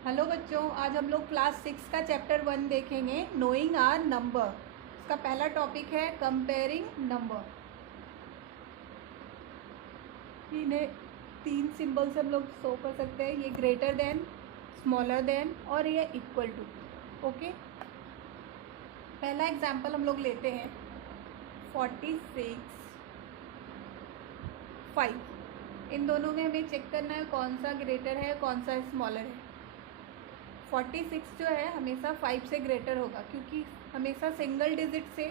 Hello बच्चों, आज हम लोग क्लास 6 का चैप्टर 1 देखेंगे, नोइंग आर नंबर। इसका पहला टॉपिक है कंपेयरिंग नंबर। इन्हें तीन सिंबल से हम लोग शो कर सकते हैं, ये ग्रेटर देन, स्मॉलर देन और ये इक्वल टू। ओके, पहला एग्जांपल हम लोग लेते हैं 46, 5। इन दोनों में हमें चेक करना है कौन सा ग्रेटर है कौन सा स्मॉलर है। 46 जो है हमेशा 5 से ग्रेटर होगा, क्योंकि हमेशा सिंगल डिजिट से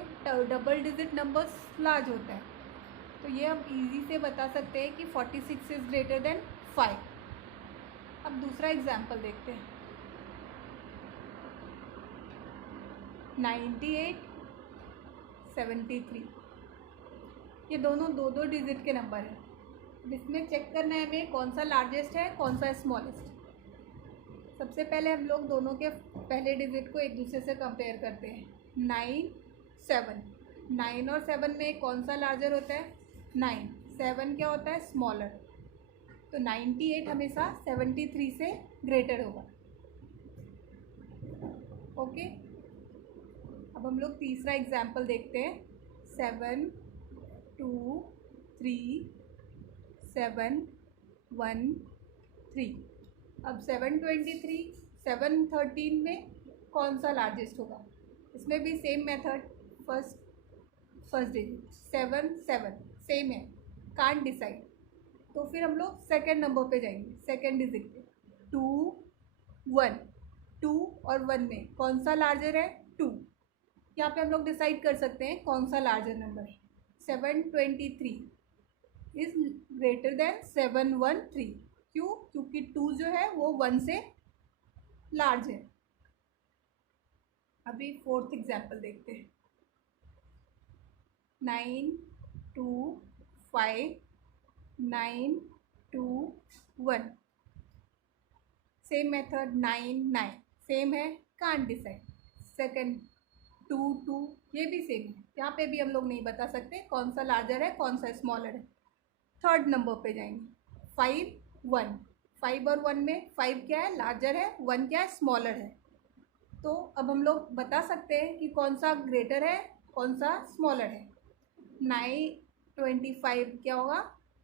डबल डिजिट नंबर्स लार्ज होता है। तो ये हम इजी से बता सकते हैं कि 46 इज़ ग्रेटर देन 5। अब दूसरा एग्जाम्पल देखते हैं 98, 73। ये दोनों दो दो डिजिट के नंबर हैं। अब इसमें चेक करना है हमें कौन सा लार्जेस्ट है कौन सा स्मॉलेस्ट। सबसे पहले हम लोग दोनों के पहले डिजिट को एक दूसरे से कंपेयर करते हैं। 9, 7। 9 और 7 में कौन सा लार्जर होता है? 9। 7 क्या होता है? स्मॉलर। तो 98 हमेशा 73 से ग्रेटर होगा। ओके, अब हम लोग तीसरा एग्जाम्पल देखते हैं 7, 2, 3, 7, 1, 3। अब 723, 713 में कौन सा लार्जेस्ट होगा? इसमें भी same method, first digit 7, 7 same है, कांट डिसाइड। तो फिर हम लोग सेकेंड नंबर पे जाएंगे, सेकेंड डिजिट पे 2, 1। 2 और 1 में कौन सा लार्जर है? 2। यहाँ पे हम लोग डिसाइड कर सकते हैं कौन सा लार्जर नंबर है। 723 इज ग्रेटर देन 713। क्यों? क्योंकि 2 जो है वो 1 से लार्ज है। अभी फोर्थ एग्जाम्पल देखते हैं 9, 2, 5, 9, 2, 1। सेम मेथड 9, 9 सेम है, कांट डिसाइड। सेकेंड 2, 2 ये भी सेम है। यहाँ पे भी हम लोग नहीं बता सकते कौन सा लार्जर है कौन सा स्मॉलर है। थर्ड नंबर पे जाएंगे 5, 1। 5 और 1 में 5 क्या है? लार्जर है। 1 क्या है? स्मॉलर है। तो अब हम लोग बता सकते हैं कि कौन सा ग्रेटर है कौन सा स्मॉलर है। 925 क्या होगा?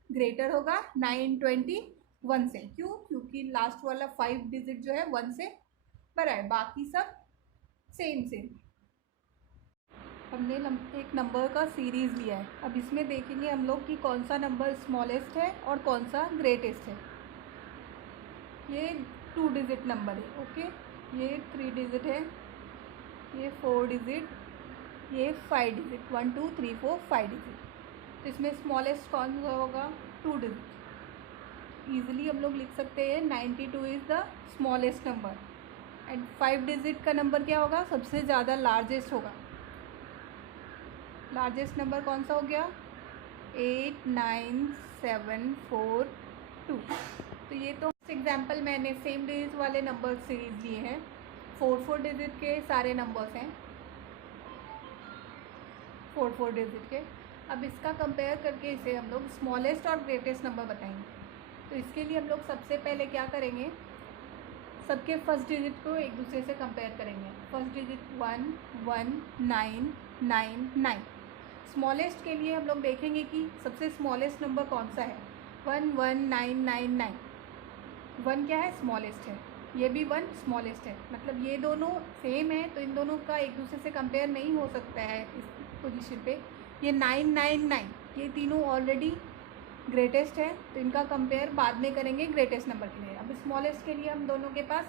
ग्रेटर होगा 921 से। क्यों? क्योंकि लास्ट वाला 5 डिजिट जो है 1 से बड़ा है, बाकी सब सेम सेम। हमने एक नंबर का सीरीज़ लिया है। अब इसमें देखेंगे हम लोग कि कौन सा नंबर स्मॉलेस्ट है और कौन सा ग्रेटेस्ट है। ये 2 डिजिट नंबर है। ओके, ये 3 डिजिट है, ये 4 डिजिट, ये 5 डिजिट, 1 2 3 4 5 डिजिट। तो इसमें स्मॉलेस्ट कौन सा होगा? 2 डिजिट। ईजिली हम लोग लिख सकते हैं 92 is the smallest number. And 5 digit का नंबर क्या होगा? सबसे ज़्यादा लार्जेस्ट होगा। लार्जेस्ट नंबर कौन सा हो गया? 8, 9, 7, 4, 2। तो ये तो एग्जाम्पल मैंने सेम डिजिट वाले नंबर सीरीज लिए हैं। 4 डिजिट के सारे नंबर्स हैं, 4 डिजिट के। अब इसका कंपेयर करके इसे हम लोग स्मॉलेस्ट और ग्रेटेस्ट नंबर बताएंगे। तो इसके लिए हम लोग सबसे पहले क्या करेंगे, सबके फर्स्ट डिजिट को एक दूसरे से कंपेयर करेंगे। First digit 1, 1, 9, 9, 9। स्मॉलेस्ट के लिए हम लोग देखेंगे कि सबसे स्मॉलेस्ट नंबर कौन सा है। 1, 1, 9, 9, 9। 1 क्या है? स्मॉलेस्ट है। ये भी 1 स्मॉलेस्ट है। मतलब ये दोनों सेम है, तो इन दोनों का एक दूसरे से कंपेयर नहीं हो सकता है इस पोजीशन पे। ये 9, 9, 9 ये तीनों ऑलरेडी ग्रेटेस्ट है, तो इनका कंपेयर बाद में करेंगे ग्रेटेस्ट नंबर के लिए। अब स्मॉलेस्ट के लिए हम दोनों के पास,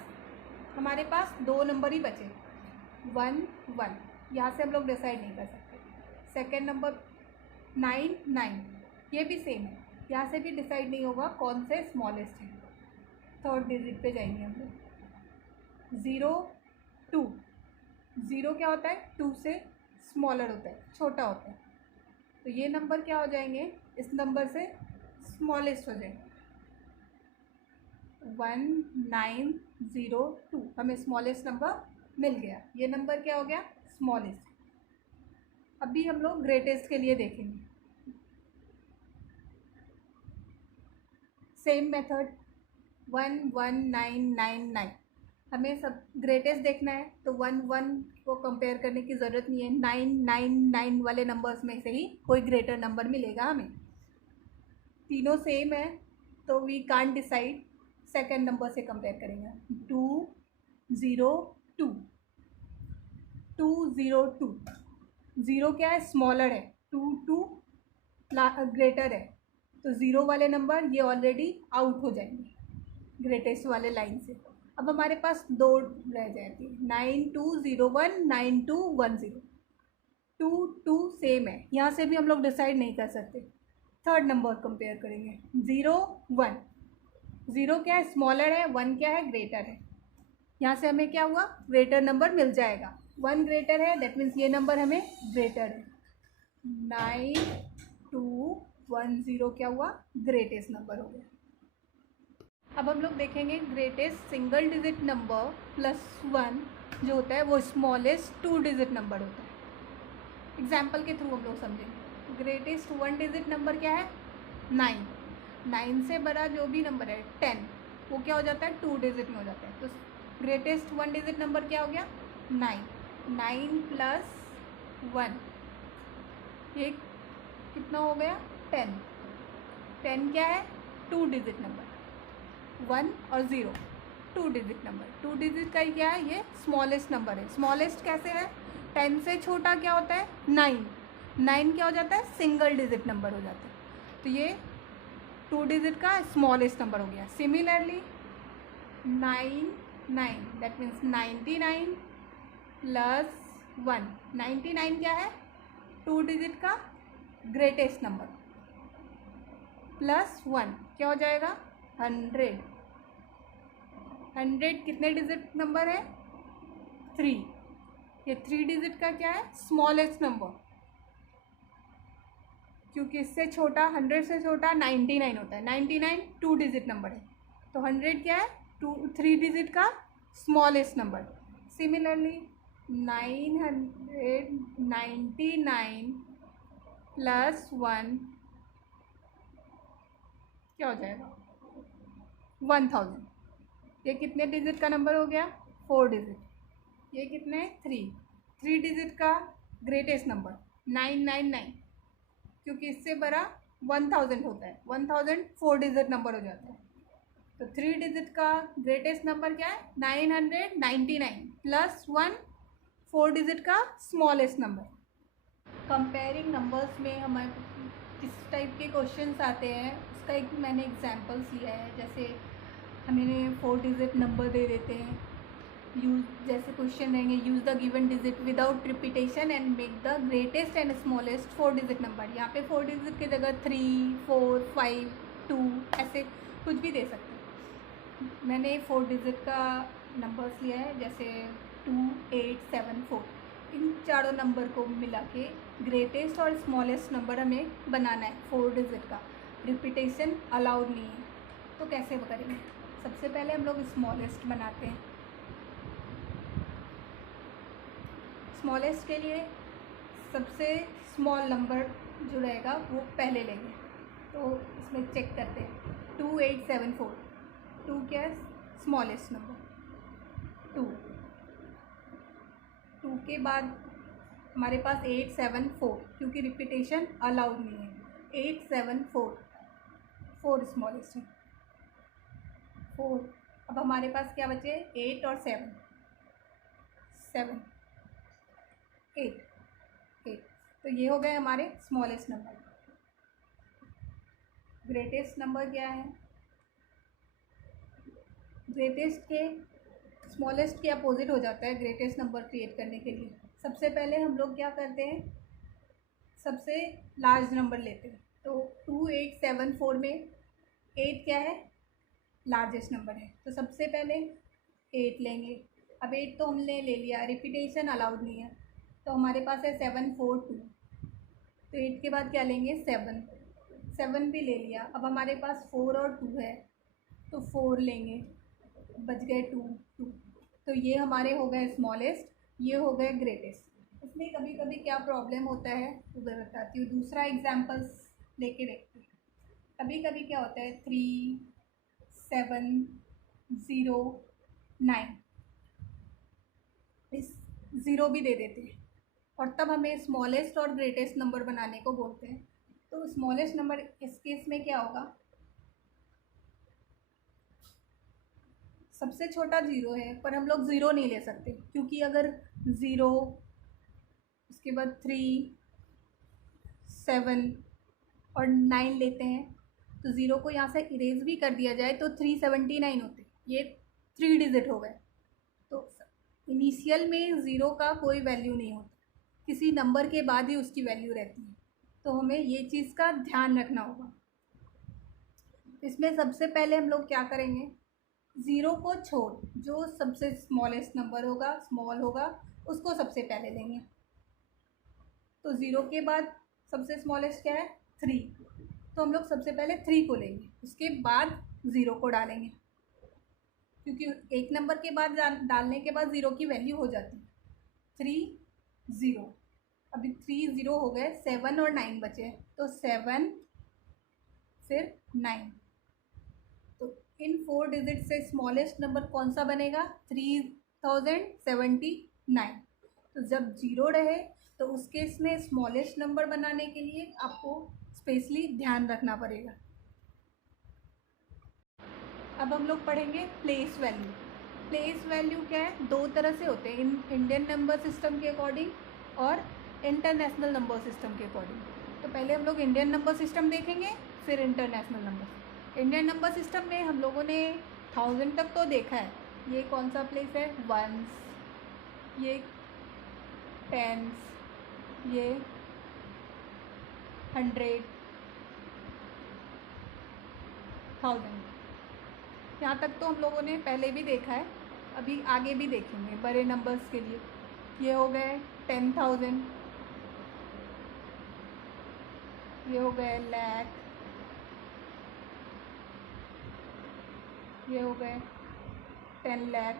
हमारे पास 2 नंबर ही बचे, 1, 1। यहाँ से हम लोग डिसाइड नहीं कर सकते। सेकेंड नंबर 9, 9 ये भी सेम है, यहाँ से भी डिसाइड नहीं होगा कौन से स्मॉलेस्ट है। थर्ड डिजिट पे जाएंगे हम लोग 0, 2। 0 क्या होता है? 2 से स्मॉलर होता है, छोटा होता है। तो ये नंबर क्या हो जाएंगे? इस नंबर से स्मॉलेस्ट हो जाएंगे। 1, 9, 0, 2 हमें स्मॉलेस्ट नंबर मिल गया। ये नंबर क्या हो गया? स्मॉलेस्ट। अभी हम लोग ग्रेटेस्ट के लिए देखेंगे। Same method 1, 1, 9, 9, 9। हमें सब ग्रेटेस्ट देखना है, तो 1 1 को कंपेयर करने की ज़रूरत नहीं है। 9 9 9 वाले नंबर्स में से ही कोई ग्रेटर नंबर मिलेगा हमें। तीनों सेम है तो we can't decide, second number से कंपेयर करेंगे। 2 0 2 2 0 2। ज़ीरो क्या है, स्मॉलर है, 2 2 ग्रेटर है, तो ज़ीरो वाले नंबर ये ऑलरेडी आउट हो जाएंगे ग्रेटेस्ट वाले लाइन से। अब हमारे पास दो रह जाती है, 9201 9210। 2 2 सेम है, यहाँ से भी हम लोग डिसाइड नहीं कर सकते। थर्ड नंबर कंपेयर करेंगे, 0 1। ज़ीरो क्या है, स्मॉलर है, 1 क्या है, ग्रेटर है। यहाँ से हमें क्या हुआ, ग्रेटर नंबर मिल जाएगा। 1 ग्रेटर है, दैट मीन्स ये नंबर हमें ग्रेटर है। 9210 क्या हुआ, ग्रेटेस्ट नंबर हो गया। अब हम लोग देखेंगे ग्रेटेस्ट सिंगल डिजिट नंबर +1 जो होता है वो स्मॉलेस्ट 2 डिजिट नंबर होता है। एग्जाम्पल के थ्रू हम लोग समझेंगे। ग्रेटेस्ट 1 डिजिट नंबर क्या है, 9। 9 से बड़ा जो भी नंबर है 10, वो क्या हो जाता है, 2 डिजिट में हो जाता है। तो ग्रेटेस्ट 1 डिजिट नंबर क्या हो गया, 9। 9 + 1 ये कितना हो गया, 10। 10 क्या है, 2 डिजिट नंबर। 1 और 0 2 डिजिट नंबर। 2 डिजिट का ही क्या है, ये स्मॉलेस्ट नंबर है। स्मॉलेस्ट कैसे है, 10 से छोटा क्या होता है, 9। 9 क्या हो जाता है, सिंगल डिजिट नंबर हो जाता है। तो ये 2 डिजिट का स्मॉलेस्ट नंबर हो गया। Similarly 9 9 that means 99 + 1। 99 क्या है, 2 डिजिट का ग्रेटेस्ट नंबर, +1 क्या हो जाएगा, 100। 100 कितने डिजिट नंबर है, 3। ये 3 डिजिट का क्या है, स्मॉलेस्ट नंबर, क्योंकि इससे छोटा, 100 से छोटा 99 होता है। 99 2 डिजिट नंबर है, तो 100 क्या है, 3 डिजिट का स्मॉलेस्ट नंबर। सिमिलरली 999 + 1 क्या हो जाएगा, 1000। ये कितने डिजिट का नंबर हो गया, 4 डिजिट। ये कितने, 3 डिजिट का ग्रेटेस्ट नंबर 999, क्योंकि इससे बड़ा 1000 होता है। 1000 4 डिजिट नंबर हो जाता है। तो 3 डिजिट का ग्रेटेस्ट नंबर क्या है, 999 + 1 4 डिजिट का स्मॉलेस्ट नंबर। कंपेयरिंग नंबर्स में हमारे किस टाइप के क्वेश्चंस आते हैं उसका एक मैंने एग्जांपल्स लिया है। जैसे हमें 4 डिजिट नंबर दे देते हैं, यूज जैसे क्वेश्चन रहेंगे, use the given digit without repetition and make the greatest and smallest 4 digit number. यहाँ पे 4 डिजिट की जगह 3 4 5 2 ऐसे कुछ भी दे सकते हैं। मैंने 4 डिजिट का नंबर्स लिया है, जैसे 2 8 7 4। इन चारों नंबर को मिला के ग्रेटेस्ट और स्मॉलेस्ट नंबर हमें बनाना है 4 डिजिट का। रिपीटेशन अलाउड नहीं है, तो कैसे करेंगे। सबसे पहले हम लोग स्मॉलेस्ट बनाते हैं। स्मॉलेस्ट के लिए सबसे स्मॉल नंबर जो रहेगा वो पहले लेंगे, तो इसमें चेक करते हैं। 2874 2 क्या है, स्मॉलेस्ट नंबर 2। 2 के बाद हमारे पास 874, क्योंकि रिपीटेशन अलाउड नहीं है। 874 4 स्मॉलेस्ट है, 4। अब हमारे पास क्या बचे, 8 और 7 7 8 8। तो ये हो गए हमारे स्मॉलेस्ट नंबर। ग्रेटेस्ट नंबर क्या है, ग्रेटेस्ट के स्मॉलेस्ट के अपोजिट हो जाता है ग्रेटेस्ट नंबर क्रिएट करने के लिए। सबसे पहले हम लोग क्या करते हैं, सबसे लार्ज नंबर लेते हैं। तो 2874 में 8 क्या है, लार्जेस्ट नंबर है, तो सबसे पहले 8 लेंगे। अब 8 तो हमने ले लिया, रिपीटेशन अलाउड नहीं है, तो हमारे पास है 742। तो 8 के बाद क्या लेंगे, 7 7 भी ले लिया। अब हमारे पास 4 और 2 है, तो 4 लेंगे, बच गए 2 2। तो ये हमारे हो गए स्मॉलेस्ट, ये हो गए ग्रेटेस्ट। इसमें कभी कभी क्या प्रॉब्लम होता है वो मैं बताती हूँ। दूसरा एग्जाम्पल्स लेके देखते हैं। कभी कभी क्या होता है, 3 7 0 9 ज़ीरो भी दे देते हैं, और तब हमें स्मॉलेस्ट और ग्रेटेस्ट नंबर बनाने को बोलते हैं। तो स्मॉलेस्ट नंबर इस केस में क्या होगा, सबसे छोटा ज़ीरो है, पर हम लोग ज़ीरो नहीं ले सकते, क्योंकि अगर ज़ीरो, उसके बाद 3, 7 और 9 लेते हैं तो ज़ीरो को यहाँ से इरेज भी कर दिया जाए तो 379 होते, ये 3 डिजिट हो गए। तो इनिशियल में ज़ीरो का कोई वैल्यू नहीं होता, किसी नंबर के बाद ही उसकी वैल्यू रहती है। तो हमें ये चीज़ का ध्यान रखना होगा। इसमें सबसे पहले हम लोग क्या करेंगे, ज़ीरो को छोड़ जो सबसे स्मॉलेस्ट नंबर होगा, स्मॉल होगा, उसको सबसे पहले लेंगे। तो ज़ीरो के बाद सबसे स्मॉलेस्ट क्या है, 3, तो हम लोग सबसे पहले 3 को लेंगे, उसके बाद ज़ीरो को डालेंगे, क्योंकि एक नंबर के बाद डालने के बाद ज़ीरो की वैल्यू हो जाती है 3 0। अभी 3 0 हो गए, 7 और 9 बचे, तो 7 फिर 9। तो इन 4 डिजिट से स्मॉलेस्ट नंबर कौन सा बनेगा, 3079। तो जब ज़ीरो रहे तो उस केस में स्मॉलेस्ट नंबर बनाने के लिए आपको स्पेशली ध्यान रखना पड़ेगा। अब हम लोग पढ़ेंगे प्लेस वैल्यू। प्लेस वैल्यू क्या है, दो तरह से होते हैं, इंडियन नंबर सिस्टम के अकॉर्डिंग और इंटरनेशनल नंबर सिस्टम के अकॉर्डिंग। तो पहले हम लोग इंडियन नंबर सिस्टम देखेंगे, फिर international number. Indian number system में हम लोगों ने 1000 तक तो देखा है, ये कौन सा प्लेस है, वंस, ये टेंस, ये 100, 1000, यहाँ तक तो हम लोगों ने पहले भी देखा है, अभी आगे भी देखेंगे बड़े नंबर्स के लिए। ये हो गए 10,000, ये हो गए लाख, ये हो गए 10 लाख,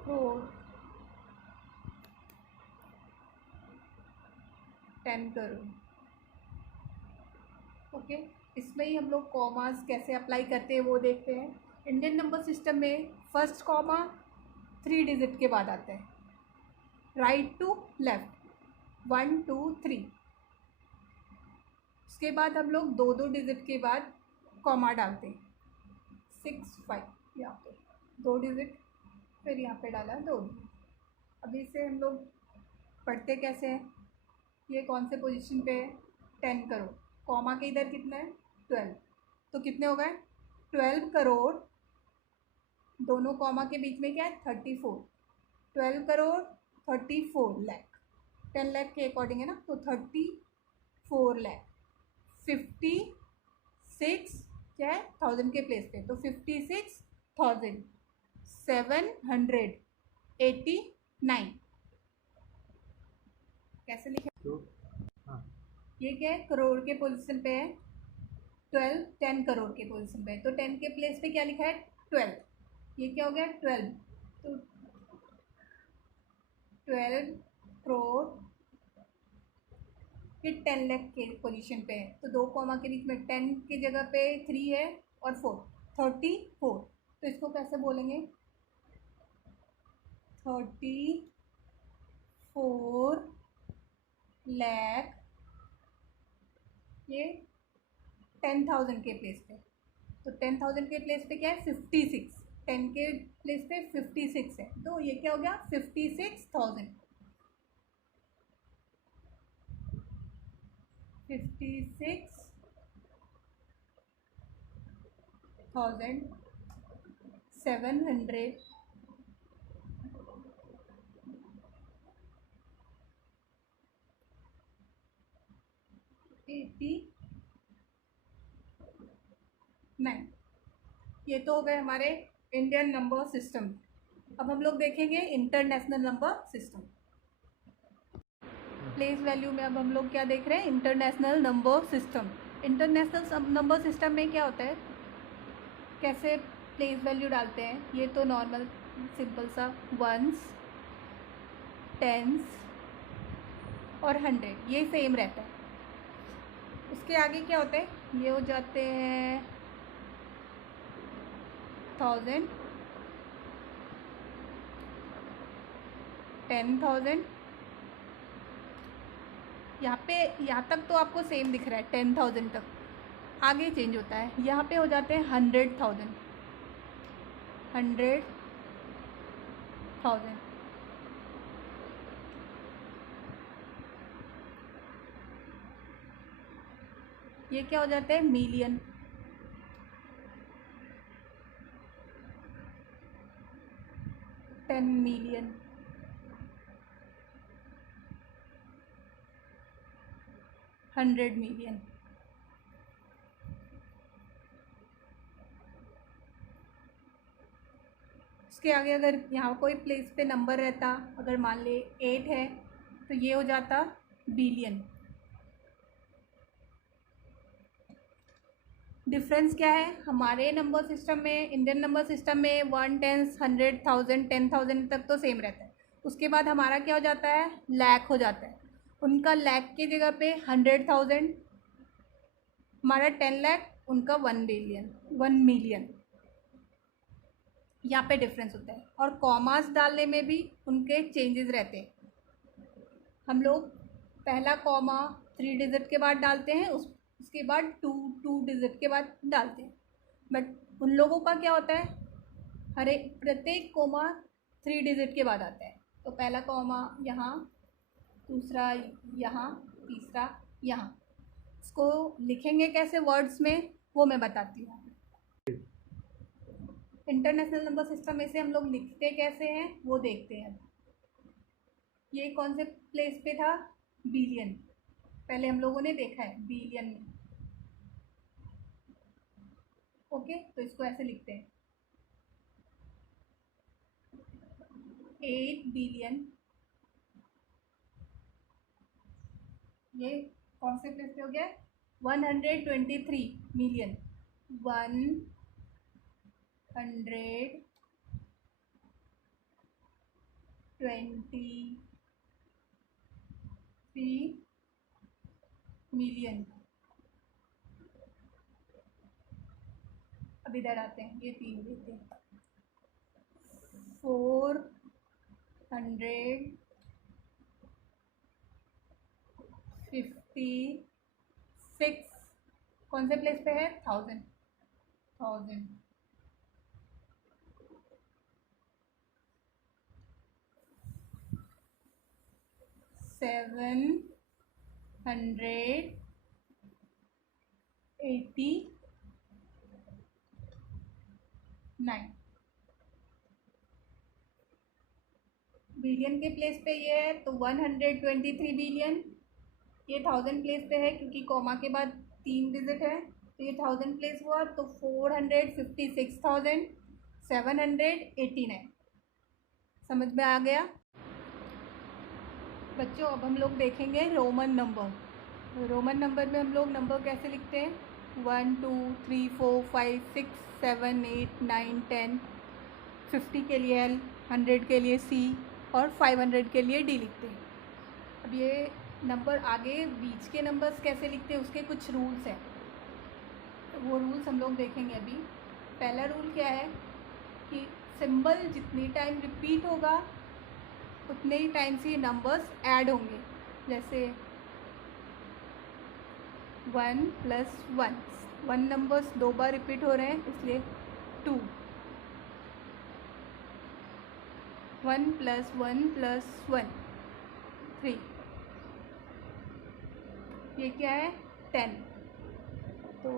करोड़, 10 करोड़। ओके, इसमें ही हम लोग कॉमास कैसे अप्लाई करते हैं वो देखते हैं। इंडियन नंबर सिस्टम में फर्स्ट कॉमा 3 डिजिट के बाद आता है, राइट टू लेफ्ट, 1 2 3। उसके बाद हम लोग 2 डिजिट के बाद कॉमा डालते हैं, 6 5, यहाँ पे 2 डिजिट, फिर यहाँ पे डाला 2 डिजिट। अभी इसे हम लोग पढ़ते कैसे हैं, ये कौन से पोजीशन पे है, 10 करोड़, कॉमा के इधर कितना है 12, तो कितने हो गए 12 करोड़, दोनों कॉमा के बीच में क्या है 34, 12 करोड़ 34 लाख, 10 लाख के अकॉर्डिंग है ना, तो 34 लाख, 56 क्या है 1000 के प्लेस पे, तो 56,789। कैसे लिखे, ये क्या है करोड़ के पोजीशन पे है, 10 करोड़ के पोजीशन पे है, तो 10 के प्लेस पे क्या लिखा है 12, ये क्या हो गया 12, तो 12 करोड़, फिर 10 लाख के पोजीशन पे है, तो 2 कॉमा के बीच में 10 की जगह पे 3 है और 4, 34। तो इसको कैसे बोलेंगे, 34 लाख, ये 10,000 के प्लेस पे, तो 10,000 के प्लेस पे क्या है 56, 10 के प्लेस पे 56 है, तो ये क्या हो गया 56,000, 56,789। ये तो हो गए हमारे इंडियन नंबर सिस्टम। अब हम लोग देखेंगे international number system. Place value में अब हम लोग क्या देख रहे हैं, international number system. International number system में क्या होता है, कैसे प्लेस वैल्यू डालते हैं, ये तो नॉर्मल सिंपल सा वंस, टेंस और 100, ये सेम रहता है। उसके आगे क्या होता है, ये हो जाते हैं 1000, 10,000। यहाँ तक तो आपको सेम दिख रहा है, 10,000 तक। आगे चेंज होता है, यहाँ पे हो जाते हैं 100,000, 100,000। ये क्या हो जाता है, मिलियन। $10 million, 100 million। उसके आगे अगर यहाँ कोई प्लेस पे नंबर रहता, अगर मान ले 8 है तो ये हो जाता बिलियन। डिफरेंस क्या है हमारे नंबर सिस्टम में, इंडियन नंबर सिस्टम में 1, 10, 100, 1000, 10,000 तक तो सेम रहता है। उसके बाद हमारा क्या हो जाता है, लाख हो जाता है। उनका लाख की जगह पे 100,000, हमारा 10 लाख, उनका 1 बिलियन, 1 मिलियन। यहाँ पे डिफरेंस होता है। और कॉमास डालने में भी उनके चेंजेस रहते हैं। हम लोग पहला कॉमा 3 डिजिट के बाद डालते हैं, उसके बाद 2 डिजिट के बाद डालते हैं। बट उन लोगों का क्या होता है, प्रत्येक कॉमा 3 डिजिट के बाद आता है। तो पहला कॉमा यहाँ, दूसरा यहाँ, तीसरा यहाँ। इसको लिखेंगे कैसे वर्ड्स में, वो मैं बताती हूँ। इंटरनेशनल नंबर सिस्टम में से हम लोग लिखते कैसे हैं वो देखते हैं। ये कौन से प्लेस पे था, बिलियन। पहले हम लोगों ने देखा है बिलियन में। ओके, तो इसको ऐसे लिखते हैं 8 बिलियन। ये कौन से प्लेस पे हो गया, 123 मिलियन, 123 मिलियन। अब इधर आते हैं, ये 3 देते हैं, 456। कौन से प्लेस पे है, 1000, 789। बिलियन के प्लेस पे ये है तो 123 बिलियन। ये 1000 प्लेस पे है क्योंकि कॉमा के बाद 3 डिजिट है, तो ये 1000 प्लेस हुआ तो 456,789। समझ में आ गया बच्चों। अब हम लोग देखेंगे रोमन नंबर। रोमन नंबर में हम लोग नंबर कैसे लिखते हैं, 1, 2, 3, 4, 5, 6, 7, 8, 9, 10। 50 के लिए L, 100 के लिए C और 500 के लिए D लिखते हैं। अब ये नंबर आगे बीच के नंबर्स कैसे लिखते हैं उसके कुछ रूल्स हैं, तो वो रूल्स हम लोग देखेंगे अभी। पहला रूल क्या है कि सिंबल जितनी टाइम रिपीट होगा उतने ही टाइम से नंबर्स ऐड होंगे। जैसे 1 + 1, 1 नंबर्स 2 बार रिपीट हो रहे हैं इसलिए 2। 1 + 1 + 1, 3। ये क्या है, 10। तो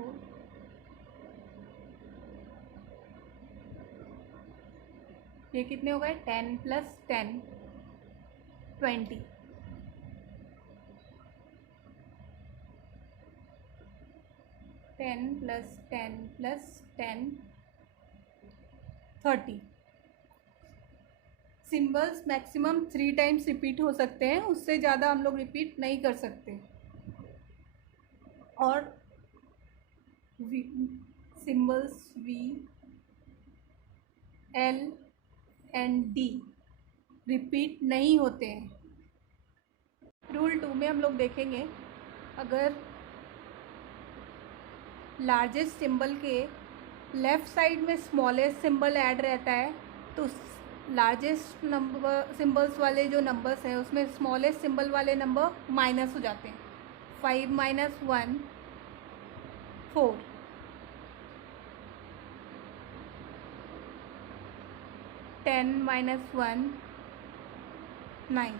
ये कितने हो गए, 10 + 10, 20। 10 + 10 + 10, 30। सिंबल्स मैक्सिमम 3 टाइम्स रिपीट हो सकते हैं, उससे ज़्यादा हम लोग रिपीट नहीं कर सकते। और symbols V, L and D repeat नहीं होते हैं। रूल 2 में हम लोग देखेंगे, अगर लार्जेस्ट सिंबल के लेफ़्ट साइड में स्मॉलेस्ट सिंबल ऐड रहता है, तो लार्जेस्ट नंबर सिंबल्स वाले जो नंबर्स हैं उसमें स्मॉलेस्ट सिंबल वाले नंबर माइनस हो जाते हैं। 5 माइनस 1 4, 10 माइनस 1 9।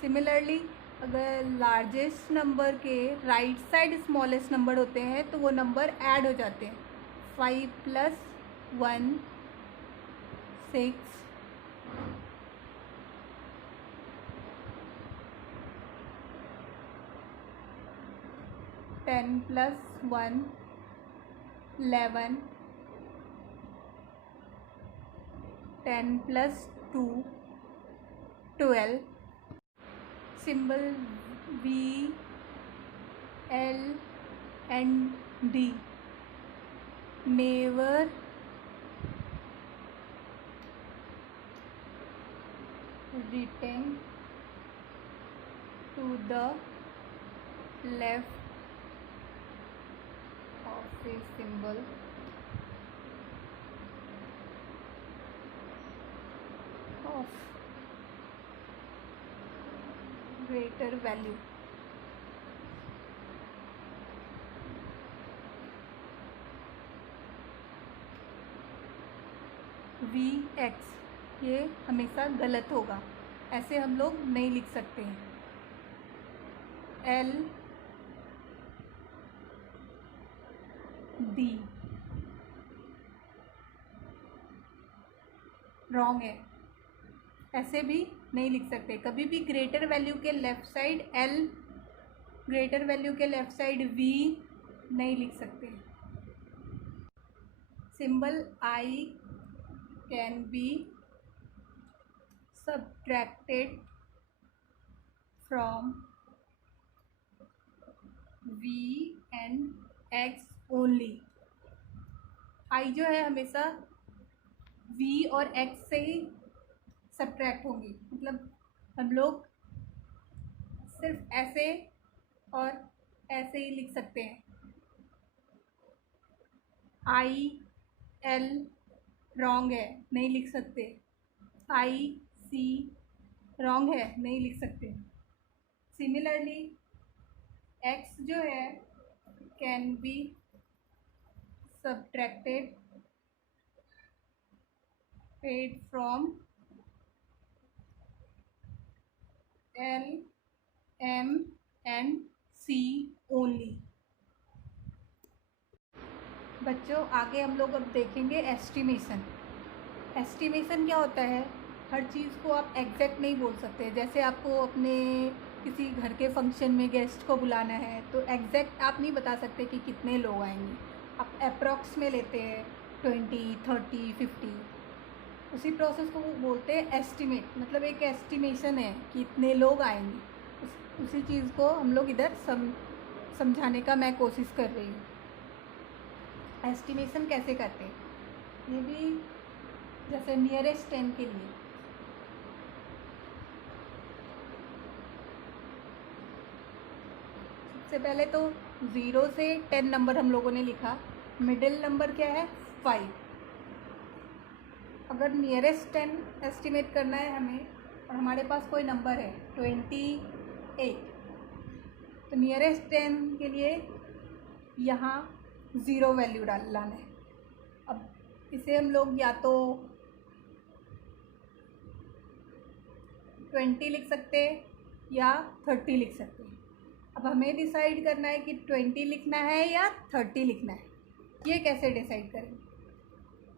सिमिलरली अगर लार्जेस्ट नंबर के राइट साइड स्मॉलेस्ट नंबर होते हैं तो वो नंबर ऐड हो जाते हैं। 5 plus 1 6, 10 plus 1 11, 10 plus 2 12। Symbol V, L and D never written to the left of a symbol of greater value। VX ये हमेशा गलत होगा, ऐसे हम लोग नहीं लिख सकते हैं। LD रॉन्ग है, ऐसे भी नहीं लिख सकते। कभी भी ग्रेटर वैल्यू के left side L, greater value के लेफ़्ट साइड V नहीं लिख सकते। Symbol I can be subtracted from V and X only। I जो है हमेशा V और X से ही सब्ट्रैक्ट होंगी, मतलब हम लोग सिर्फ ऐसे और ऐसे ही लिख सकते हैं। I L रॉन्ग है, नहीं लिख सकते। I C रॉन्ग है, नहीं लिख सकते। सिमिलरली X जो है can be subtracted from L, M and C only. बच्चों आगे हम लोग अब देखेंगे एस्टिमेशन। एस्टिमेशन क्या होता है? हर चीज़ को आप एग्जैक्ट नहीं बोल सकते। जैसे आपको अपने किसी घर के फंक्शन में गेस्ट को बुलाना है तो एग्जैक्ट आप नहीं बता सकते कि कितने लोग आएंगे, आप अप्रॉक्स में लेते हैं 20, 30, 50। उसी प्रोसेस को बोलते हैं एस्टिमेट, मतलब एक एस्टिमेशन है कि इतने लोग आएंगे। उसी चीज़ को हम लोग इधर समझाने का मैं कोशिश कर रही हूँ। एस्टिमेशन कैसे करते हैं, ये भी जैसे नियरेस्ट 10 के लिए सबसे पहले तो 0 से 10 नंबर हम लोगों ने लिखा। मिडिल नंबर क्या है? 5। अगर नियरेस्ट 10 एस्टिमेट करना है हमें और हमारे पास कोई नंबर है 28, तो नियरेस्ट 10 के लिए यहाँ 0 वैल्यू लाना है। अब इसे हम लोग या तो 20 लिख सकते हैं या 30 लिख सकते हैं। अब हमें डिसाइड करना है कि 20 लिखना है या 30 लिखना है। ये कैसे डिसाइड करें?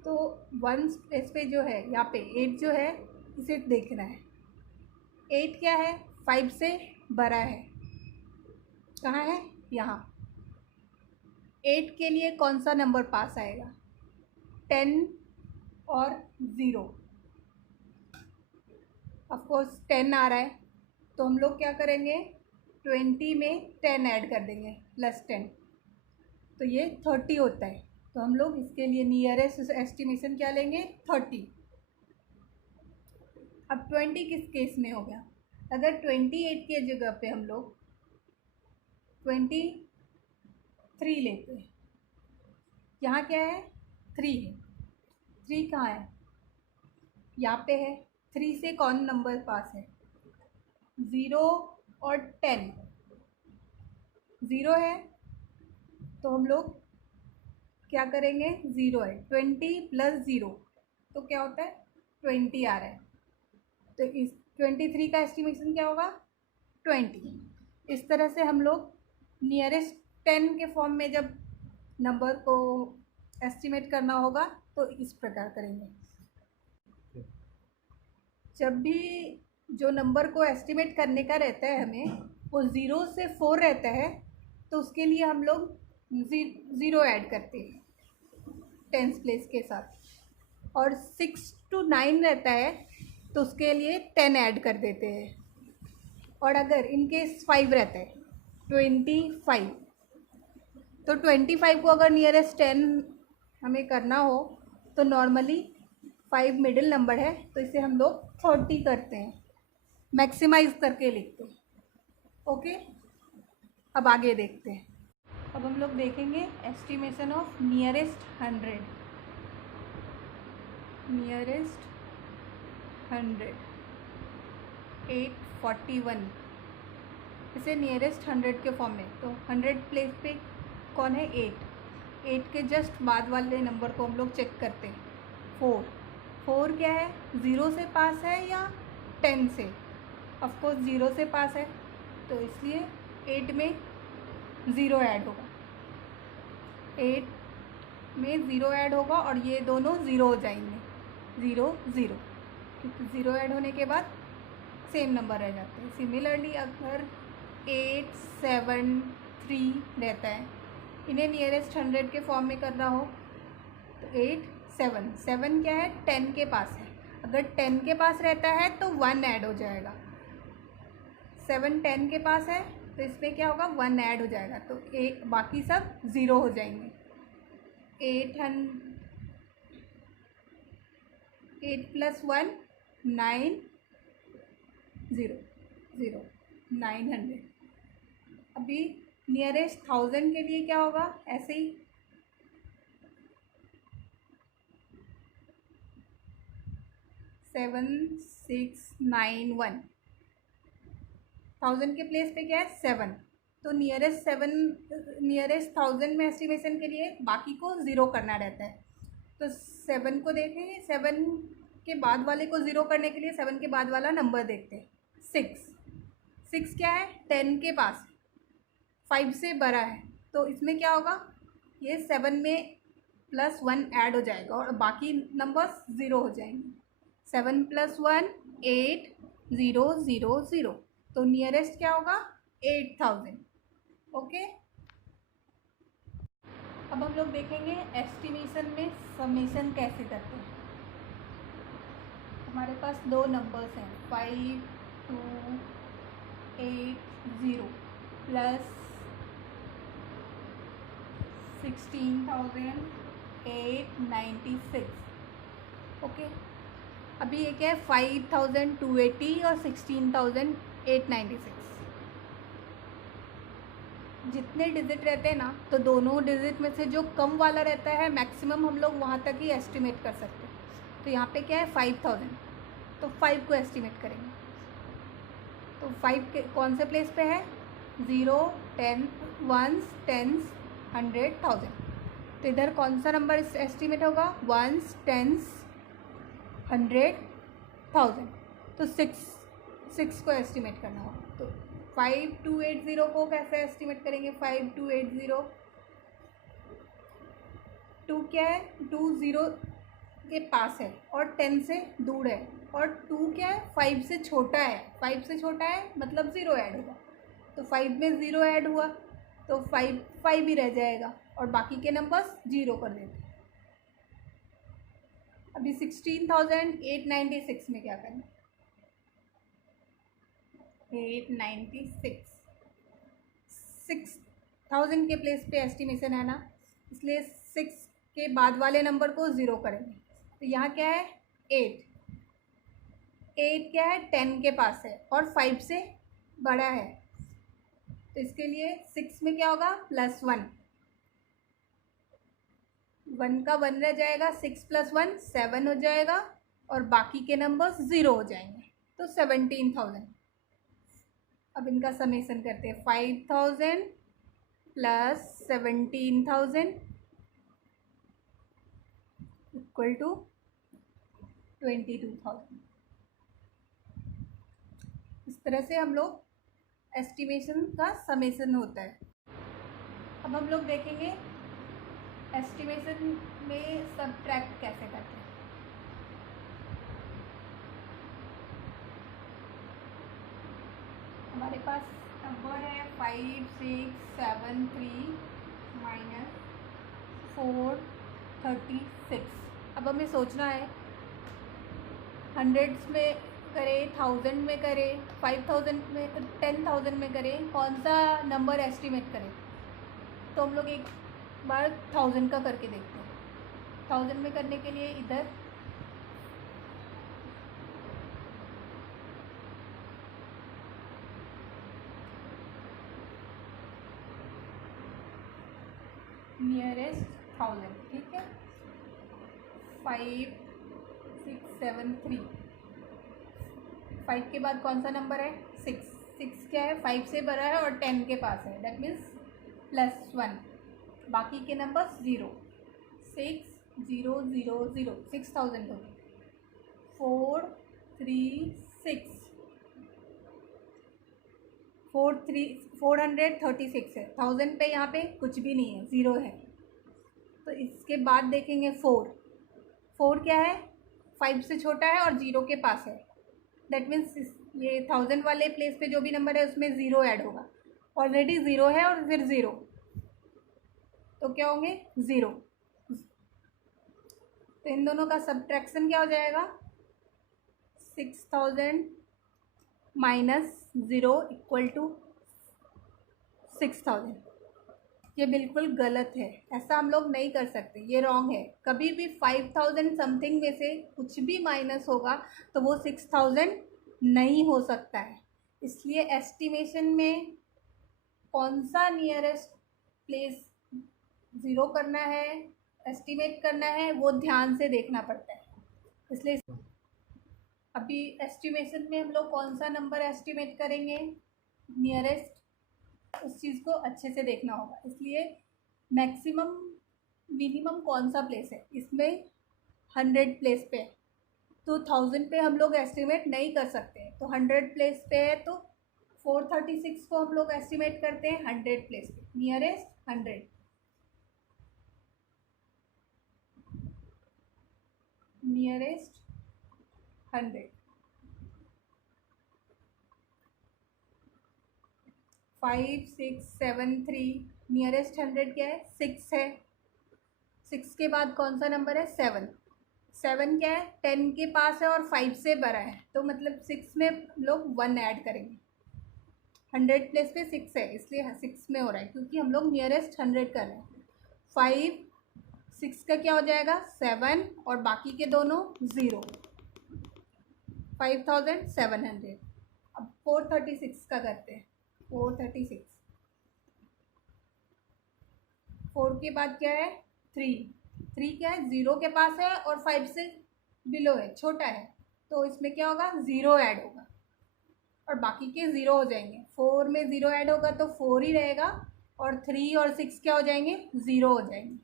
तो 1 स्पेस पे जो है यहाँ पे 8 जो है इसे देखना है। 8 क्या है? 5 से बड़ा है। कहाँ है? यहाँ। 8 के लिए कौन सा नंबर पास आएगा? 10 और 0। ऑफ कोर्स 10 आ रहा है तो हम लोग क्या करेंगे? 20 में 10 ऐड कर देंगे प्लस 10, तो ये 30 होता है। तो हम लोग इसके लिए नियरेस्ट एस्टिमेशन क्या लेंगे? 30। अब 20 किस केस में हो गया? अगर 28 की जगह पे हम लोग 23 लेते हैं, यहाँ क्या है? 3 है। 3 कहाँ है? यहाँ पे है। 3 से कौन नंबर पास है? 0 और 10। 0 है तो हम लोग क्या करेंगे? 0 है, 20 + 0 तो क्या होता है? 20 आ रहा है। तो इस 23 का एस्टिमेशन क्या होगा? 20। इस तरह से हम लोग नियरेस्ट 10 के फॉर्म में जब नंबर को एस्टिमेट करना होगा तो इस प्रकार करेंगे। जब भी जो नंबर को एस्टिमेट करने का रहता है हमें, वो 0 से 4 रहता है तो उसके लिए हम लोग 0 ऐड करते हैं टेंस प्लेस के साथ, और 6 to 9 रहता है तो उसके लिए 10 ऐड कर देते हैं। और अगर इनकेस 5 रहता है 25, तो 25 को अगर नियरेस्ट 10 हमें करना हो तो नॉर्मली 5 मिडिल नंबर है तो इसे हम लोग 30 करते हैं, मैक्सिमाइज करके लिखते हैं। ओके, अब आगे देखते हैं। अब हम लोग देखेंगे एस्टिमेशन ऑफ नियरेस्ट 100। नियरेस्ट 100 841, इसे नियरेस्ट 100 के फॉर्म में। तो 100 प्लेस पे कौन है? 8 के जस्ट बाद वाले नंबर को हम लोग चेक करते हैं। 4 क्या है? 0 से पास है या 10 से? ऑफकोर्स 0 से पास है तो इसलिए 8 में 0 ऐड होगा। 8 में 0 ऐड होगा और ये दोनों 0 हो जाएंगे, 0 0, क्योंकि 0 ऐड होने के बाद सेम नंबर रह जाते हैं। सिमिलरली अगर 8 7 3 रहता है, इन्हें नियरेस्ट 100 के फॉर्म में करना हो तो 8 7, 7 क्या है? 10 के पास है। अगर 10 के पास रहता है तो 1 ऐड हो जाएगा। 7 10 के पास है तो इसमें क्या होगा? 1 ऐड हो जाएगा, तो एक बाकी सब 0 हो जाएंगे। 8 + 1 9 0 0 900। अभी नियरेस्ट 1000 के लिए क्या होगा? ऐसे ही 7 6 9 1। 1000 के प्लेस पे क्या है? 7। तो नियरेस्ट 1000 में एस्टिमेशन के लिए बाकी को 0 करना रहता है। तो 7 को देखेंगे, 7 के बाद वाले को 0 करने के लिए 7 के बाद वाला नंबर देखते हैं। 6 क्या है? 10 के पास, 5 से बड़ा है तो इसमें क्या होगा? ये 7 में +1 ऐड हो जाएगा और बाकी नंबर्स 0 हो जाएंगे। 7 + 1 8 0 0 0, तो नियरेस्ट क्या होगा? 8000। ओके, अब हम लोग देखेंगे एस्टिमेशन में समेशन कैसे करते हैं। हमारे पास दो नंबर्स हैं 5 2 8 0 प्लस 16,896। ओके, अभी ये क्या है? 5,280 और 16,896। जितने डिजिट रहते हैं ना, तो दोनों डिजिट में से जो कम वाला रहता है मैक्सिमम हम लोग वहाँ तक ही एस्टिमेट कर सकते हैं। तो यहाँ पे क्या है? 5000, तो 5 को एस्टिमेट करेंगे। तो 5 के कौन से प्लेस पे है? 0 10 1s 10s 100 1000। तो इधर कौन सा नंबर एस्टिमेट होगा? 1s 10s 100 1000। तो 6 को एस्टिमेट करना होगा। तो 5280 को कैसे एस्टिमेट करेंगे? 5280, 2 क्या है? 2 0 के पास है और 10 से दूर है, और 2 क्या है? 5 से छोटा है। 5 से छोटा है मतलब 0 ऐड होगा। तो 5 में 0 ऐड हुआ तो 5 ही रह जाएगा और बाकी के नंबर्स 0 कर देते हैं। अभी 16,896 में क्या करें? 896, 6000 के प्लेस पे एस्टिमेशन है ना, इसलिए 6 के बाद वाले नंबर को 0 करेंगे। तो यहाँ क्या है? 8 क्या है? 10 के पास है और 5 से बड़ा है, तो इसके लिए 6 में क्या होगा? +1, 1 का 1 रह जाएगा, 6 + 1 7 हो जाएगा और बाकी के नंबर्स 0 हो जाएंगे, तो 17,000। अब इनका समेसन करते हैं। 5,000 + 17,000 = 22,000। इस तरह से हम लोग एस्टिमेशन का समेसन होता है। अब हम लोग देखेंगे एस्टिमेशन में सबट्रैक्ट कैसे करते हैं। हमारे पास नंबर है 5, 6, 7, 3 - 4, 36। अब हमें सोचना है हंड्रेड्स में करें, 1000 में करें, 5000 में, 10,000 में करें, कौन सा नंबर एस्टिमेट करें। तो हम लोग एक बार 1000 का करके देखते हैं। 1000 में करने के लिए इधर नियरेस्ट 1000, ठीक है। 5, 6, 7, 3। 5 के बाद कौन सा नंबर है? 6। 6 क्या है? 5 से बड़ा है और 10 के पास है, दैट मीन्स +1। बाकी के नंबर 0। 6, 0, 0, 0, 6000 हो गई। 4, 3, 6, 436 है। 1000 पे यहाँ पे कुछ भी नहीं है, 0 है। तो इसके बाद देखेंगे 4। 4 क्या है? 5 से छोटा है और 0 के पास है, दैट मीन्स ये 1000 वाले प्लेस पे जो भी नंबर है उसमें 0 ऐड होगा। ऑलरेडी 0 है और फिर 0, तो क्या होंगे? 0। तो इन दोनों का सब्ट्रैक्शन क्या हो जाएगा? 6000 - 0 = 6000। ये बिल्कुल गलत है, ऐसा हम लोग नहीं कर सकते, ये रॉन्ग है। कभी भी 5000 समथिंग में से कुछ भी माइनस होगा तो वो 6000 नहीं हो सकता है। इसलिए एस्टिमेशन में कौन सा नियरेस्ट प्लेस 0 करना है, एस्टिमेट करना है, वो ध्यान से देखना पड़ता है। इसलिए अभी एस्टिमेशन में हम लोग कौन सा नंबर एस्टिमेट करेंगे नियरेस्ट, उस चीज़ को अच्छे से देखना होगा। इसलिए मैक्सिमम मिनिमम कौन सा प्लेस है, इसमें 100 प्लेस पे है, तो 1000 पे हम लोग एस्टिमेट नहीं कर सकते। तो 100 प्लेस पे है तो 436 को हम लोग एस्टिमेट करते हैं 100 प्लेस पे, नियरेस्ट 100। नियरेस्ट 100। 5, 6, 7, 3। नियरेस्ट 100 क्या है? 6 है। 6 के बाद कौन सा नंबर है? 7। 7 क्या है? 10 के पास है और 5 से बड़ा है, तो मतलब 6 में लोग 1 ऐड करेंगे। 100 प्लेस पे 6 है, इसलिए 6 में हो रहा है, क्योंकि हम लोग नियरेस्ट 100 कर रहे हैं। 5, 6 का क्या हो जाएगा? 7 और बाकी के दोनों 0, 5700। अब 436 का करते हैं। 436, 4 के बाद क्या है? 3। 3 क्या है? 0 के पास है और 5 से बिलो है, छोटा है, तो इसमें क्या होगा? 0 ऐड होगा और बाकी के 0 हो जाएंगे। 4 में 0 ऐड होगा तो 4 ही रहेगा और 3 और 6 क्या हो जाएंगे? 0 हो जाएंगे।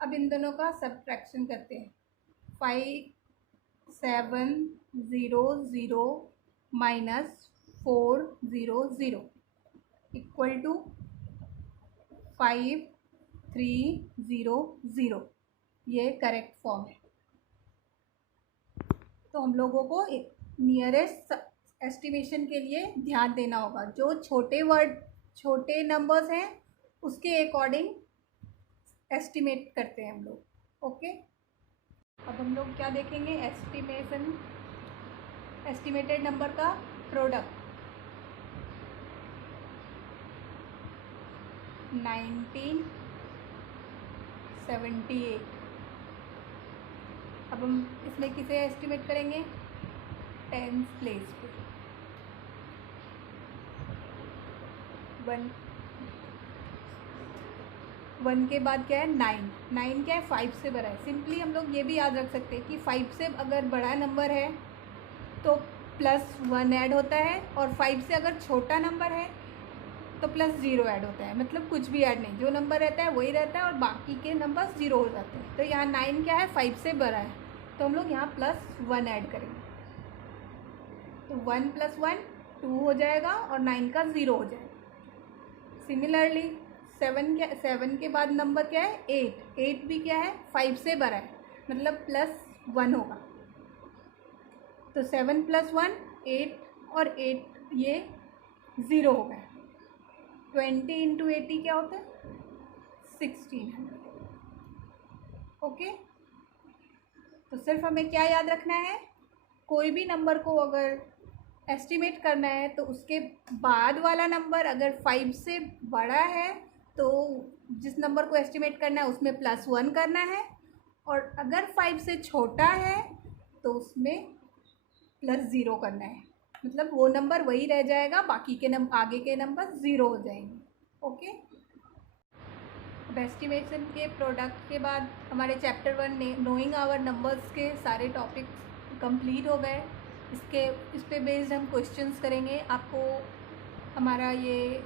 अब इन दोनों का सब्ट्रैक्शन करते हैं। 5, 7, 0, 0 - 4, 0, 0 = 5, 3, 0, 0। ये करेक्ट फॉर्म है। तो हम लोगों को नियरेस्ट एस्टिमेशन के लिए ध्यान देना होगा। जो छोटे नंबर्स हैं उसके अकॉर्डिंग एस्टिमेट करते हैं हम लोग। ओके, अब हम लोग क्या देखेंगे? एस्टिमेटेड नंबर का प्रोडक्ट। 1978। अब हम इसमें किसे एस्टिमेट करेंगे? 10th प्लेस पे। 1 1 के बाद क्या है 9, 9 क्या है 5 से बड़ा है। सिंपली हम लोग ये भी याद रख सकते हैं कि 5 से अगर बड़ा नंबर है तो +1 ऐड होता है, और 5 से अगर छोटा नंबर है तो +0 ऐड होता है। मतलब कुछ भी ऐड नहीं, जो नंबर रहता है वही रहता है और बाकी के नंबर 0 हो जाते हैं। तो यहाँ 9 क्या है 5 से बड़ा है, तो हम लोग यहाँ +1 ऐड करेंगे, तो 1 + 1 2 हो जाएगा और 9 का 0 हो जाएगा। सिमिलरली 7 के बाद नंबर क्या है 8, 8 भी क्या है 5 से बड़ा है, मतलब +1 होगा। तो 7 + 1 8 और 8 ये 0 हो गया। 20 × 80 क्या होता है 1600। ओके, तो सिर्फ हमें क्या याद रखना है, कोई भी नंबर को अगर एस्टिमेट करना है तो उसके बाद वाला नंबर अगर 5 से बड़ा है तो जिस नंबर को एस्टिमेट करना है उसमें +1 करना है, और अगर 5 से छोटा है तो उसमें +0 करना है। मतलब वो नंबर वही रह जाएगा, बाकी के आगे के नंबर 0 हो जाएंगे। ओके, अब एस्टिमेशन के प्रोडक्ट के बाद हमारे चैप्टर 1 नोइंग आवर नंबर्स के सारे टॉपिक्स कंप्लीट हो गए। इस पे बेस्ड हम क्वेश्चंस करेंगे। आपको हमारा ये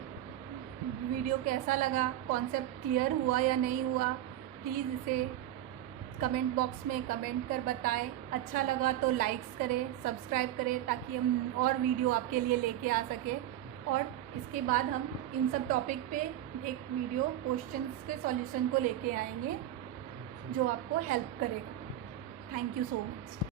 वीडियो कैसा लगा, कॉन्सेप्ट क्लियर हुआ या नहीं हुआ, प्लीज़ इसे कमेंट बॉक्स में कमेंट कर बताएं। अच्छा लगा तो लाइक्स करें, सब्सक्राइब करें, ताकि हम और वीडियो आपके लिए लेके आ सकें। और इसके बाद हम इन सब टॉपिक पे एक वीडियो क्वेश्चंस के सॉल्यूशन को लेके आएंगे जो आपको हेल्प करेगा। Thank you so much.